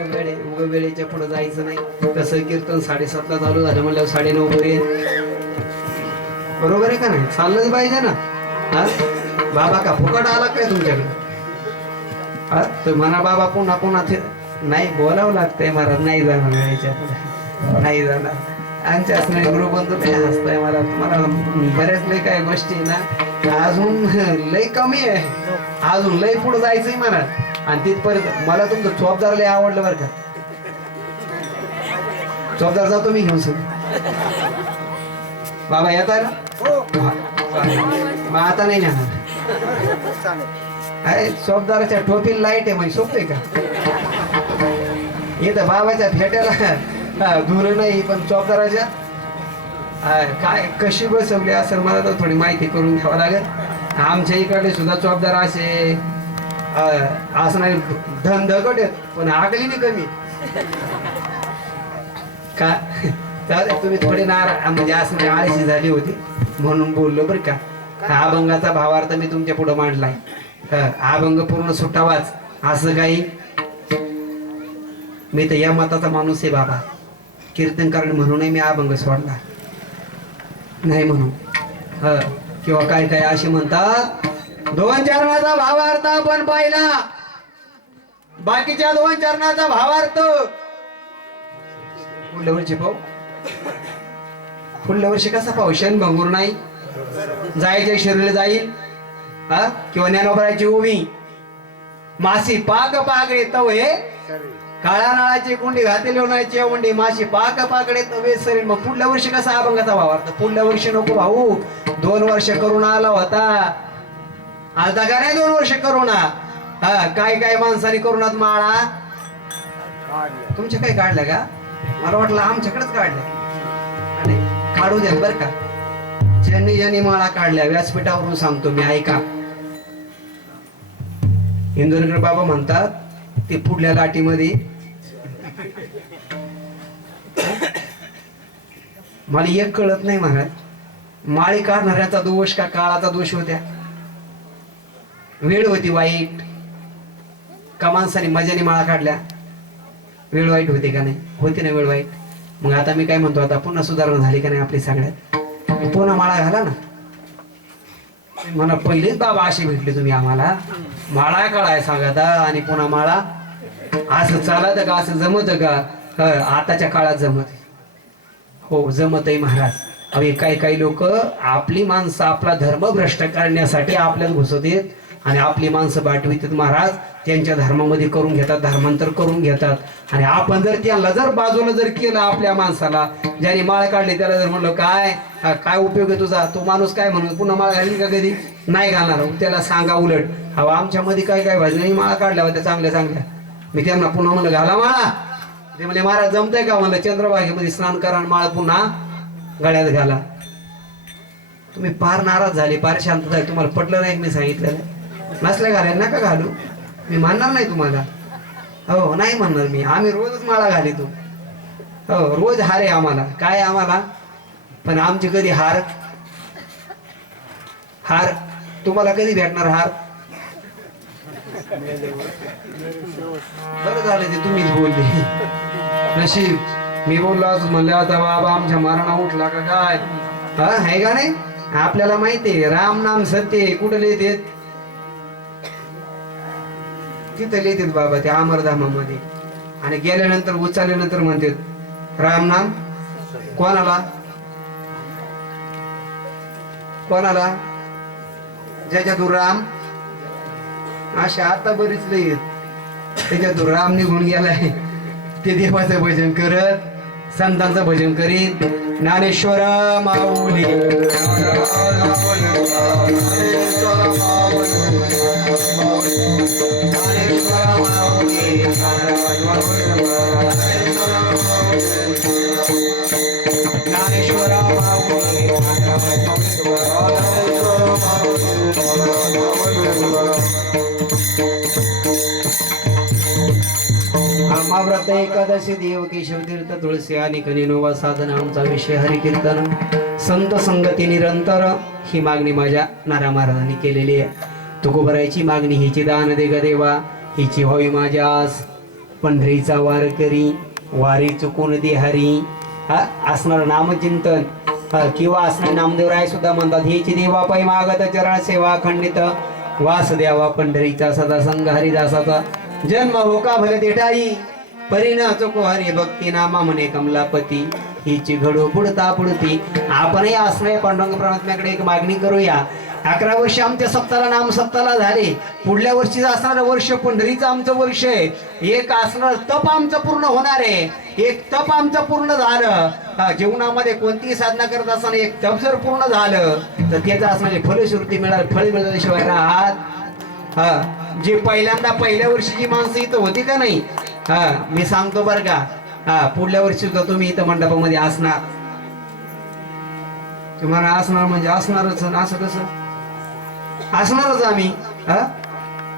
पण वेळे उग वेळेच्या पुढे जायचं नाही. तसं कीर्तन साडेसातला चालू झालं म्हणल्यावर साडेनऊ पर्यंत. बरोबर आहे का नाही? चाललंच पाहिजे ना. हा? बाबा का फुकट आला काय तुमच्याकडे? हा? तर म्हणा बाबा पुन्हा पुन्हा ते नाही बोलावं लागतंय मला नाही जाणार यायच्या पुढे. नाही जाणार. आमच्या असणारे गुरुबंधू लय हसताय मला मला बऱ्याच लय काय गोष्टी आहे ना अजून लय कमी आहे. अजून लय पुढे जायचंय मला आणि तिथपर्यंत मला तुमचं चोपदार लय आवडलं बरं का. चोपदार जातो मी घेऊन सगळं बाबा येत आहे ना? हा. मग आता नाही नेणार. अरे चोपदाराच्या टोपीला लाइट आहे म्हणजे सोपते का? इथं बाबाच्या फेट्याला धुर नाही पण चोपदाराच्या काय कशी बसवली असेल मला तर थोडी माहिती करून घ्यावं लागेल. आमच्या इकडे सुद्धा चोपदार असे. असं नाही धन धकट पण पण नाही कमी. का? तर तुम्ही थोडे नारा म्हणजे असं नाही आळशी झाली होती म्हणून बोललो बरं का. हा अभंगाचा भावार्थ मी तुमच्यापुढे मांडलाय अभंग पूर्ण सुटावाच असं काही. मी तर या मताचा माणूस आहे बाबा. कीर्तनकार म्हणूनही मी अभंग सोडला. नाही म्हणून. ह. किंवा काय काय असे म्हणतात दोन चरणाचा भावार्थ आपण पाहिला. बाकीच्या दोन चरणाचा भावार्थ. पुढल्या वर्षी पाहू. पुढल्या वर्षी कसा पाहू? क्षण भंगूर नाही. जायचे शरीर जाईल. हा? किंवा ज्ञानोबराची ओवी मासी पाक पागडे तवे. काळ्या नाळाची कुंडी घातली होण्याची उंडी माशी पाक पाकडे तवे. सरील मग पुढल्या वर्षी कसा अभंगाचा कसा भावार्थ? पुढल्या वर्षी नको भाऊ. दोन वर्ष करून आला होता. आलता का नाही दोन वर्ष करोना? हा काय काय माणसाने करोनात माळा. तुमच्या काय काढल्या का? मला वाटलं आमच्याकडेच काढल्या. आणि काढू द्या बर का. ज्यांनी ज्यांनी माळा काढल्या व्यासपीठावरून सांगतो मी ऐका. इंदोरकर बाबा म्हणतात ते पुढल्या लाटीमध्ये मला एक कळत नाही महाराज. माळी काढणाऱ्याचा दोष का काळाचा दोष होत्या? वेळ होती वाईट का माणसाने मजाने माळा काढल्या? वेळ वाईट होते का नाही? होती ना वेळ वाईट. मग आता मी काय म्हणतो आता पुन्हा सुधारणा झाली का नाही आपली सगळ्यात? पुन्हा माळा घाला ना. मला पहिलेच बाबा अशी भेटले तुम्ही आम्हाला. माळा काढाय सांगा आणि पुन्हा माळा. असं चालत का असं जमत का? आताच्या काळात जमत. हो जमत आहे महाराज अवे काही काही लोक आपली माणसं आपला धर्म भ्रष्ट करण्यासाठी आपल्याला घुसवतात आणि आपली माणसं पाठवितात महाराज त्यांच्या धर्मामध्ये करून घेतात धर्मांतर करून घेतात. आणि आपण जर त्यांना जर बाजूला जर केलं आपल्या माणसाला ज्याने माळ काढली त्याला जर म्हणलं काय? काय उपयोग आहे तुझा? तो माणूस काय म्हणून पुन्हा माळ घालली का कधी? नाही घालणार. त्याला सांगा उलट हवा आमच्यामध्ये काय काय भाजणी माळा काढल्या होत्या चांगल्या चांगल्या. मी त्यांना पुन्हा म्हणलं घाला माळा. ते म्हणले महाराज जमतंय का? म्हणलं चंद्रभागेमध्ये स्नान करा माळा माळ पुन्हा गळ्यात घाला. तुम्ही फार नाराज झाले फार शांत झाले तुम्हाला पटलं नाही का मी सांगितलेलं? नसल्या घालायला नका घालू. मी म्हणणार नाही तुम्हाला. हो नाही म्हणणार मी. आम्ही रोजच माळा घालितो. हो रोज हार आहे आम्हाला. काय आम्हाला? पण आमची कधी हार? हार? तुम्हाला कधी भेटणार हार? बरं झालं ते तुम्हीच बोलले. नशीब. मी बोललो असं म्हणलं आता बाबा आमच्या मरणा उठला का काय? हा आहे का नाही? आपल्याला माहितीये राम नाम सत्य कुठले कुठं तिथं लिहितात बाबा त्या अमरधामामध्ये आणि गेल्यानंतर उचलल्यानंतर म्हणतात राम नाम? कोणाला? कोणाला? ज्याच्यातून राम? अशा आता बरीच लई त्याच्यातून राम निघून गेलाय. ते देवाचं भजन करत संतांचं भजन करीत ज्ञानेश्वर माऊली. महाव्रत एकादशी देव केशव तीर्थ तुळशी आणि कनिनोवा साधन आमचा विषय हरिकीर्तन. संत संगती निरंतर. ही मागणी माझ्या नारा महाराजांनी केलेली आहे. तुकोबरायची मागणी हिची दान दे ग देवा. हिची होई माझ्या पंढरीचा वार करी वारी चुकून दे हरी? हा असणार नामचिंतन. किंवा असणार नामदेवराय सुद्धा म्हणतात हेची देवा पै मागत चरण सेवा खंडित. वास द्यावा पंढरीचा सदा संघ हरिदासाचा. जन्म हो का भले देटाई परिणा चुको हरी भक्ती नामा म्हणे कमलापती. हिची घडू पुढता पुढती. आपणही असणे पांडुरंग परमात्म्याकडे एक मागणी करूया. अकरा वर्ष आमच्या सप्ताला नाम सप्ताला झाले. पुढल्या वर्षीचं असणारं वर्ष पंढरीचं आमचं वर्ष आहे. एक असणार तप आमचं पूर्ण होणार आहे. एक तप आमचं पूर्ण झालं. जीवनामध्ये कोणतीही साधना करत असताना एक तप जर पूर्ण झालं तर त्याचं असणारी फलश्रुती मिळाली फळ मिळाल्याशिवाय राहत. हा जे पहिल्यांदा पहिल्या वर्षी जी माणसं इथं होती का नाही? हा मी सांगतो बरं का. हा पुढल्या वर्षी सुद्धा तुम्ही इथं मंडपामध्ये असणार. तुम्हाला असणार म्हणजे असणारच असं कसं? असणारच आम्ही.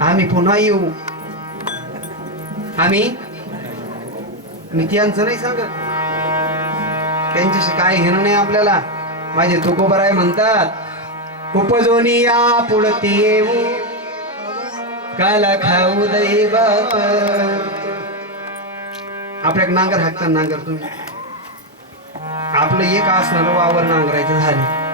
आम्ही पुन्हा येऊ. आम्ही? मी त्यांचं नाही सांगत. त्यांच्याशी काय घेणं नाही आपल्याला. माझे तुकोबर आहे म्हणतात उपजोनी या पुढती येऊ. काला खाऊ दैवत आपल्या नांगर हाकता नांगर तुम्ही. आपलं एक असणार वावर नांगरायचं झालं.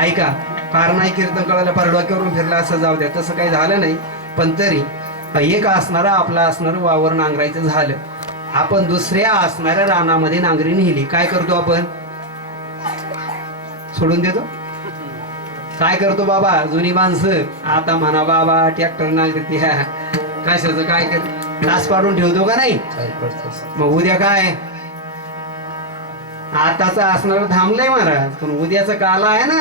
ऐका कारण आहे कीर्तन कळायला पार डोक्यावरून फिरला असं जाऊ द्या. तसं काही झालं नाही पण तरी एक असणारा आपला असणारं वावर नांगरायचं झालं. आपण दुसऱ्या असणाऱ्या रानामध्ये नांगरी नेली. काय करतो आपण? सोडून देतो? काय करतो बाबा? जुनी माणसं. आता म्हणा बाबा ट्रॅक्टर नांगरती कशाचं काय कर? तास पाडून ठेवतो का नाही? मग उद्या काय? आताचा असणार थांबलंय महाराज. पण उद्याचा काला आहे ना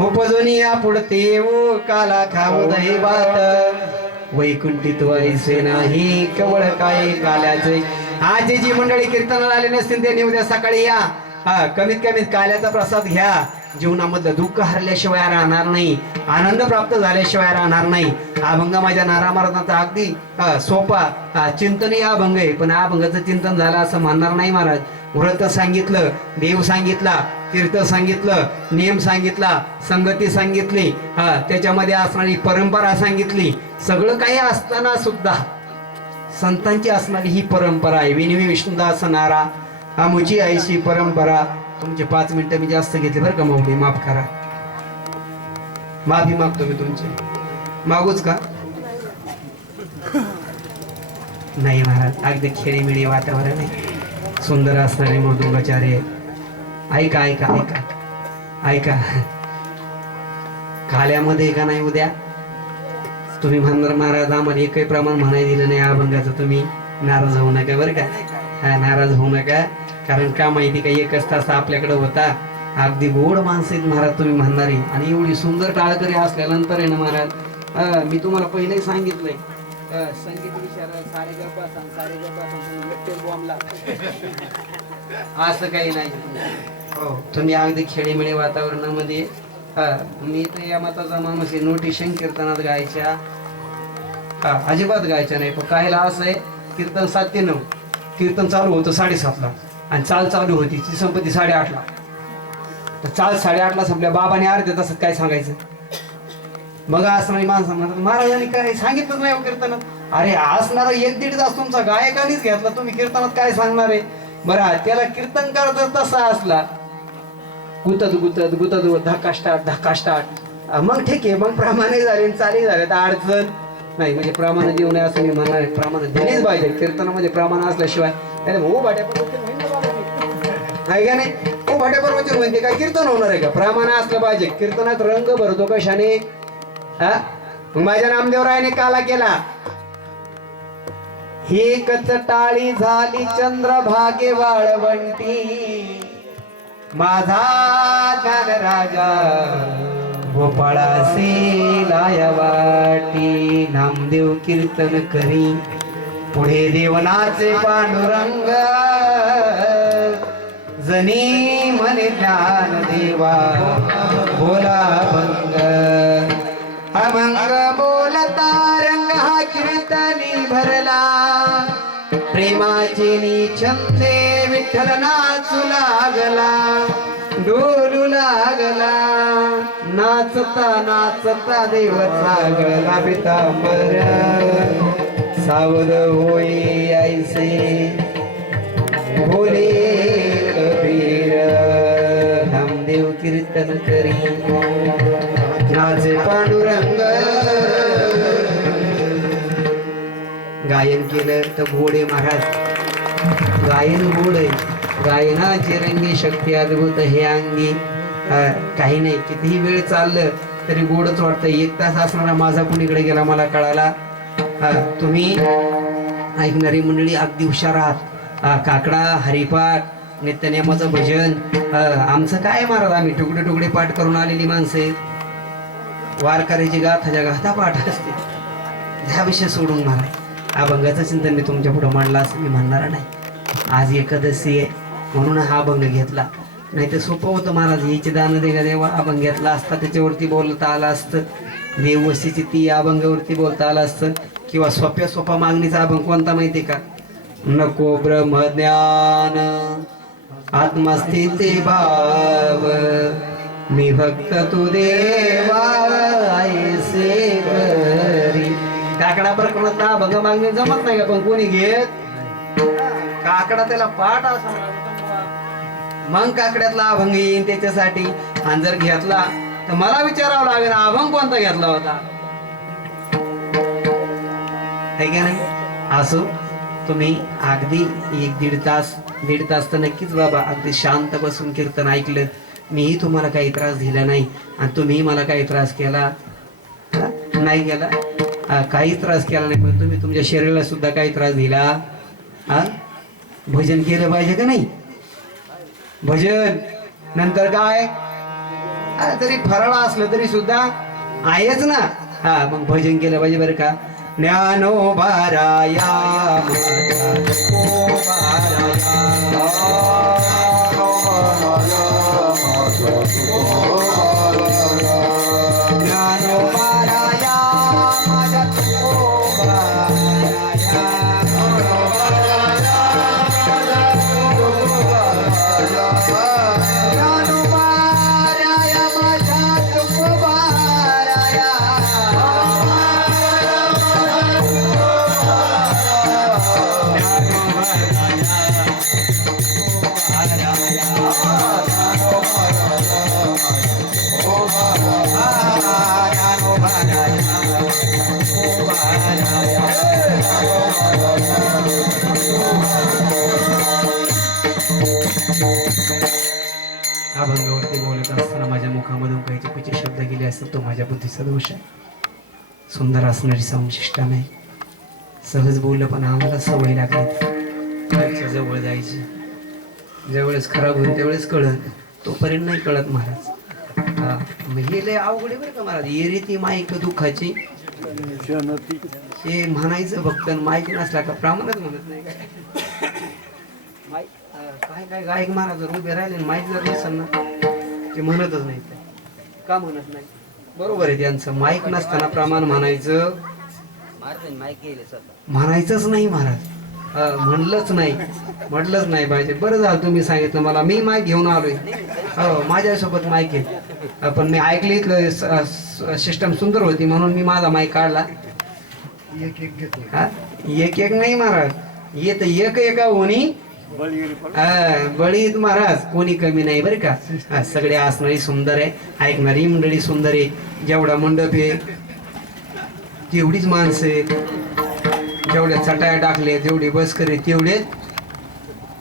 उपजोनी या पुढते ओ काला खाऊ दही बात वैकुंठित वैसे नाही केवळ काय काल्याचे. आज जी मंडळी कीर्तनाला आले नसतील त्यांनी उद्या सकाळी या. हा कमीत कमीत काल्याचा प्रसाद घ्या. जीवनामधलं दुःख हरल्याशिवाय राहणार नाही. आनंद प्राप्त झाल्याशिवाय राहणार नाही. अभंग माझ्या नारा महाराजांचा अगदी हा, सोपा हा, चिंतनही अभंग आहे. पण हा अभंगाचं चिंतन झालं असं म्हणणार नाही महाराज. व्रत सांगितलं देव सांगितला तीर्थ सांगितलं नियम सांगितला संगती सांगितली हा त्याच्यामध्ये असणारी परंपरा सांगितली. सगळं काही असताना सुद्धा संतांची असणारी ही परंपरा आहे. विनिमी विष्णुदास नारा हा मुची आईची परंपरा. तुमचे पाच मिनिटं मी जास्त घेतले बरं का मी माफ करा. माफी मागतो मी तुमची. मागूच का? नाही महाराज अगदी खेळीमिळी वातावरण आहे. सुंदर असणारे मृदुंगाचार्य. ऐका ऐका ऐका. ऐका. काल्यामध्ये का नाही उद्या? तुम्ही म्हणणार महाराज आम्हाला एकही प्रमाण म्हणाय दिलं नाही अभंगाचं तुम्ही नाराज होऊ नका बरं का? हा नाराज होऊ नका. कारण का माहिती का एकच तास आपल्याकडे होता. अगदी गोड माणसं आहेत महाराज तुम्ही म्हणणारे. आणि एवढी सुंदर टाळकरी असल्यानंतर आहे ना महाराज मी तुम्हाला पहिलेही सांगितलंय. संगीत विचार सारे गप्पा सांग सारे गप्पा सांग बॉम्बला असं काही नाही. हो तुम्ही अगदी खेळीमेळी वातावरणामध्ये हा मी तर या मताचा माणूस आहे. नोटिशन कीर्तनात गायच्या हा अजिबात गायच्या नाही. पण काहीला असं आहे कीर्तन सात ते नऊ. कीर्तन चालू होतं साडेसातला. आणि चाल चालू होती. ती संपत्ती साडेआठला. तर चाल साडेआठला संपल्या. बाबाने अर्ध्या तासात काय सांगायचं? मग असणारी माणसं म्हणतात महाराजांनी काय सांगितलं नाही हो कीर्तनात? अरे असणारा एक दीड तास तुमचा गायकानेच घेतला. तुम्ही कीर्तनात काय सांगणार आहे? बरं त्याला कीर्तन करता तसा असला. गुतत गुतत गुतत धक्का स्टार्ट धक्का स्टार्ट. मग ठीक आहे मग प्रमाणे झाले चाली झाले. तर अडचण नाही म्हणजे प्रमाण देऊ नये असं मी म्हणणार आहे. प्रमाण दिलीच पाहिजे. कीर्तनामध्ये प्रमाण असल्याशिवाय हो भाऊ भाट्या आहे का नाही? हो भाट्या पर्वचन म्हणते काय कीर्तन होणार आहे का? प्रमाण असलं पाहिजे. कीर्तनात रंग भरतो कशाने? हा? मग माझ्या नामदेवरायाने काला केला. ही टाळी झाली चंद्रभागे वाळवंटी. माझा ज्ञान राजा गोपाळासे लायवाटी. नामदेव कीर्तन करी. पुढे देवनाचे पांडुरंग. जनी म्हणे ज्ञान देवा. बोला प्रेमाची छंदे विठ्ठल नाचू लागला डोलू लागला. नाचता नाचता देव सागला पितांबर सावध होई ऐसे भोले कबीर नामदेव कीर्तन करी. नाचे पांडुरंग. गायन केलं तर घोडे महाराज. गायन गोड आहे. गायनाची रंगी शक्ती अद्भुत हे अंगी. काही नाही. कितीही वेळ चाललं तरी गोडच वाटतं. एक तास असणारा माझा कुणीकडे गेला मला कळाला? तुम्ही ऐकणारी मंडळी अगदी हुशार आहात. काकडा हरिपाठ नित्यनेमाचं भजन. आमचं काय महाराज? आम्ही तुकडे तुकडे पाठ करून आलेली माणसे आहेत. वारकऱ्याची गाथाच्या गाथा पाठ असते ह्या विषय सोडून महाराज अभंगाचं चिंतन मी तुमच्यापुढे मांडला असं मी म्हणणार नाही. आज एकादशी आहे म्हणून हा अभंग घेतला. नाही तर सोपं होतं महाराज याचे दान दे देवा अभंग घेतला असता त्याच्यावरती बोलता आलं असतं. देववस्तीची ती अभंगावरती बोलता आलं असतं. किंवा सोप्या सोपा मागणीचा अभंग कोणता माहिती का? नको ब्रह्मज्ञान आत्मस्थिती भाव. मी भक्त तू देवा ऐसे करी काकडा प्रकरणात अभंग मागणी जमत नाही का? पण कोणी घेत? काकडा त्याला पाठ असा. मग काकड्यातला अभंग येईन त्याच्यासाठी. आणि जर घेतला तर मला विचारावं लागेल अभंग कोणता घेतला होता? है का नाही? असो तुम्ही अगदी एक दीड तास दीड तास तर नक्कीच बाबा अगदी शांत बसून कीर्तन ऐकलं. मीही तुम्हाला काही त्रास दिला नाही. आणि तुम्ही मला काही त्रास केला? नाही केला? काही त्रास केला नाही पण तुम्ही तुमच्या शरीराला सुद्धा काही त्रास दिला? हा? भजन केलं पाहिजे का नाही? भजन? नंतर काय? तरी फराळ असलं तरी सुद्धा आहेच ना. हा मग भजन केलं पाहिजे बरं का. ज्ञानो बाराया बाराया. सदोष आहे. सुंदर असणारी संशिष्टा नाही. सहज बोललं पण आम्हाला सवय लागली. त्यांच्या जवळ जायची. ज्यावेळेस खराब होईल त्यावेळेस कळत तोपर्यंत नाही कळत महाराज. हा मग हे लय अवघड आहे बरं का महाराज. ये ती माईक दुःखाची. हे म्हणायचं फक्त आणि माईक नसला का प्रामाणच म्हणत नाही काय? माईक काय काय गायक महाराज जर उभे राहिले आणि माईक जर नसेल ना ते म्हणतच नाही का म्हणत नाही बरोबर आहे त्यांचं. माईक नसताना प्रमाण म्हणायचं. म्हणायचंच नाही महाराज. म्हणलंच नाही. म्हटलंच नाही पाहिजे. बरं झालं तुम्ही सांगितलं मला. मी माईक घेऊन आलोय. हो माझ्यासोबत माईक आहे. पण मी ऐकलं इथलं सिस्टम सुंदर होती म्हणून मी माझा माईक काढला. हा? एक एक नाही महाराज. येत एक एका होणी हा, बळीत महाराज कोणी कमी नाही बरं का. सगळे असणारी सुंदर आहे. ऐकणारी मंडळी सुंदर आहे. जेवढा मंडप आहे तेवढीच माणसं आहेत. जेवढ्या चटाया टाकल्या बस बसकरे तेवढेच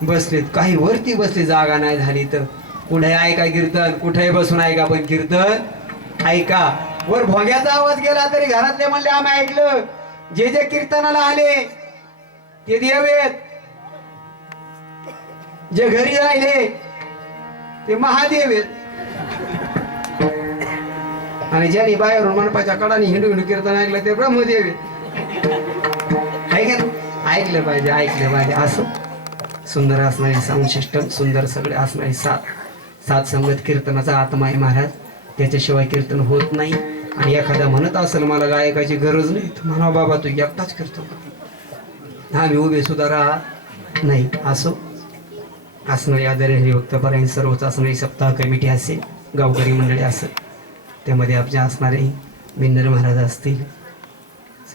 बसलेत. काही वरती बसले जागा नाही झाली तर. कुठे ऐका कीर्तन कुठे बसून ऐका पण कीर्तन. ऐका. वर भोग्याचा आवाज गेला तरी घरातले म्हणले आम्ही ऐकलं. जे जे कीर्तनाला आले ते देवेत. जे घरी राहिले ते महादेव आहेत. आणि ज्यांनी बाहेरून मनपाच्या कडाने हिंडू हिंडू कीर्तन ऐकलं ते ब्रह्मदेव आहेत. ऐकलं पाहिजे ऐकलं पाहिजे. असं? सुंदर असणारी साऊंड सिस्टम सुंदर सगळे असणारी सात सात संगत कीर्तनाचा आत्मा आहे महाराज. त्याच्याशिवाय कीर्तन होत नाही. आणि एखादा म्हणत असेल मला गायकाची गरज नाही तर म्हणा बाबा तू एकटाच करतो हा मी उभे सुद्धा राहा नाही. असो? असणारी आदरणीय हरिभक्तपरायण सर्वच असणारी सप्ताह कमिटी असेल गावकरी मंडळी असेल त्यामध्ये आपल्या असणारे बिन्नर महाराज असतील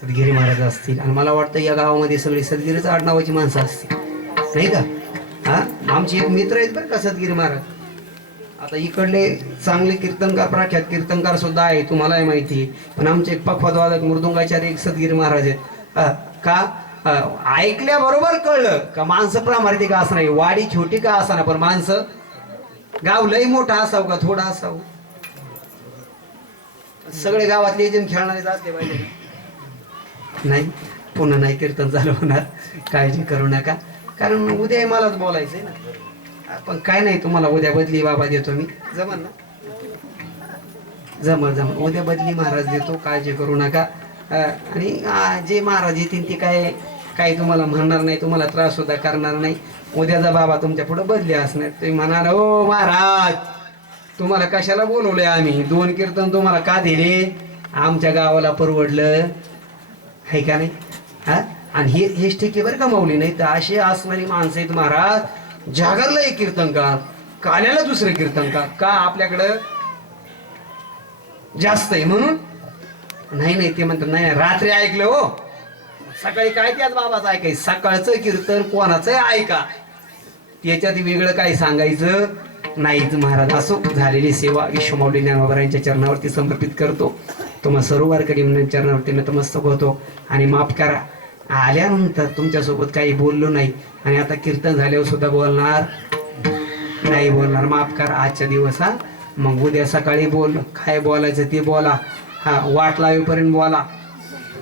सदगिरी महाराज असतील आणि मला वाटतं या गावामध्ये सगळी सदगिरीच आडनावाची माणसं असतील. नाही का? हा? आमचे एक मित्र आहेत बरं का सदगिरी महाराज. आता इकडले चांगले कीर्तनकार प्रख्यात कीर्तनकार सुद्धा आहे तुम्हालाही माहिती आहे. पण आमचे एक पखवादवादक मृदुंगाचार्य एक सदगिरी महाराज आहेत. का? ऐकल्याबरोबर कळलं का माणसं प्रामाणिक असं नाही? वाडी छोटी का असणार पण माणसं गाव लय मोठा असावं का? थोडा असावं. सगळे गावातले एजंट खेळणारे असले पाहिजे नाही पुन्हा नाही कीर्तन झालं होणार. काळजी करू नका. कारण उद्या मलाच बोलायचंय ना. पण काय नाही तुम्हाला उद्या बदली बाबा देतो मी. जमल ना? जमल जमल. उद्या बदली महाराज देतो. काळजी करू नका. आणि जे महाराज येतील ते काय काही तुम्हाला म्हणणार नाही तुम्हाला त्रास सुद्धा करणार नाही. उद्याचा बाबा तुमच्यापुढे बदली असणार. तुम्ही म्हणाल हो महाराज तुम्हाला कशाला बोलवलंय आम्ही? दोन कीर्तन तुम्हाला का दिले? आमच्या गावाला परवडलं. आहे का नाही? हा? आणि हे हेच ठेके बरं का नाही तर असे असणारी माणसं आहेत महाराज जागरला एक कीर्तनकार काल्याला दुसरं कीर्तनकार का आपल्याकडं जास्त आहे म्हणून? नाही नाही ते म्हणतात नाही रात्री ऐकलं हो. सकाळी काय त्याच बाबाचं ऐकाय सकाळचं कीर्तन कोणाचं ऐका. त्याच्यात वेगळं काय सांगायचं? नाहीच महाराज असो झालेली सेवा विश्वमावली ज्ञानबाबारायांच्या चरणावरती समर्पित करतो. तुम्हा सर्व वारकरी चरणावरती नतमस्तक होतो. आणि माफ करा. आल्यानंतर तुमच्यासोबत काही बोललो नाही. आणि आता कीर्तन झाल्यावर सुद्धा बोलणार नाही बोलणार. माफ करा आजच्या दिवसा मग उद्या सकाळी बोल. काय बोलायचं ते बोला. हा वाट लावेपर्यंत बोला.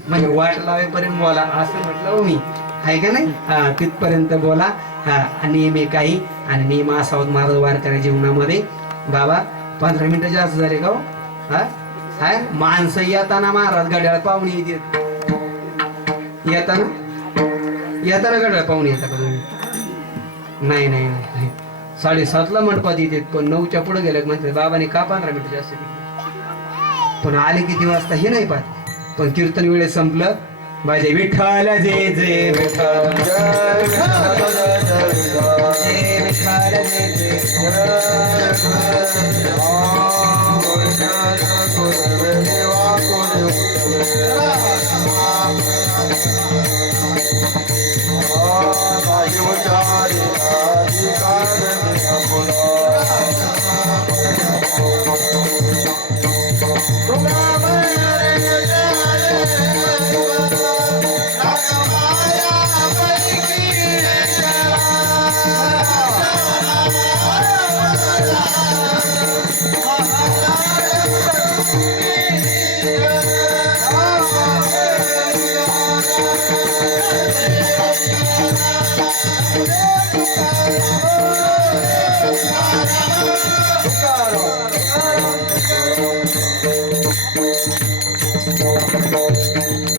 म्हणजे वाट लावेपर्यंत बोला असं म्हटलं हो मी. आहे का नाही? हा तिथपर्यंत बोला. हा नेहमी काही आणि नेहमी असावत महाराज वारकऱ्या जीवनामध्ये. बाबा पंधरा मिनिटं जास्त झाले का हो? हा? हाय? माणसं येताना महाराज गाड्याला पाहुणे येतात. येताना? येताना गाड्याला पाहुणे येतात का तुम्ही? नाही नाही नाही साडेसातला मंडपात येतात पण नऊच्या पुढे गेल्या म्हणते बाबाने का पंधरा मिनिटं जास्त पण आले किती वाजता हे नाही पाहत पण कीर्तन वेळे संपलं माझे विठ्ठल जे जे विठ्ठल विठ्ठल जे जे